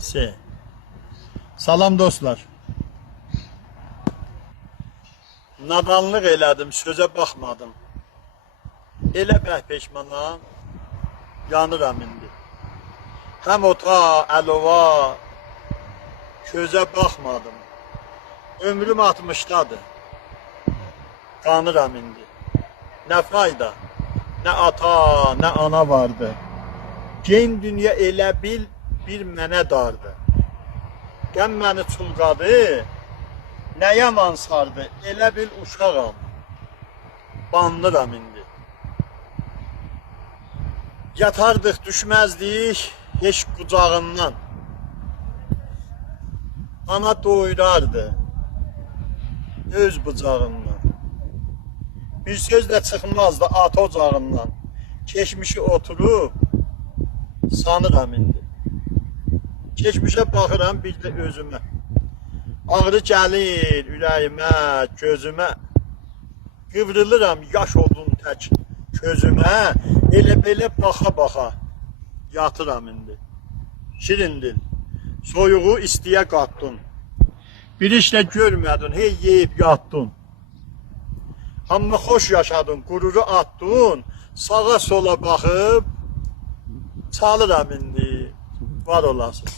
Se. Salam dostlar. Nadanlıq elədim, sözə baxmadım. Elə peşmanam, yanıram indi. Həm ota, əlova, közə baxmadım. Ömrüm 60'dadır. Qanıram indi. Nə fayda, nə ata, nə ana vardı. Gen dünya elə bil bir mənə dardı. Qəm məni çulqadı, nə yaman sardı, elə bil uşağam. Banlıram indi. Yatardıq, düşməzdik heç qucağından. Ana doyurardı öz bucağından. Bir söz də çıxmazdı ata ocağından. Keçmişi oturub sanıram indi. Keçmişə baxıram bir də özümə. Ağrı gəlir ürəyimə, gözümə. Qıvrılıram yaş odun tək közümə. Elə belə baxa-baxa yatıram indi. Şirin dil, soyuğu istiyə qatdın. Bir iş də görmədin, hey yeyib yatdın. Amma xoş yaşadın, qururu atdın. Sağa sola baxıb çalıram indi. Var olasın.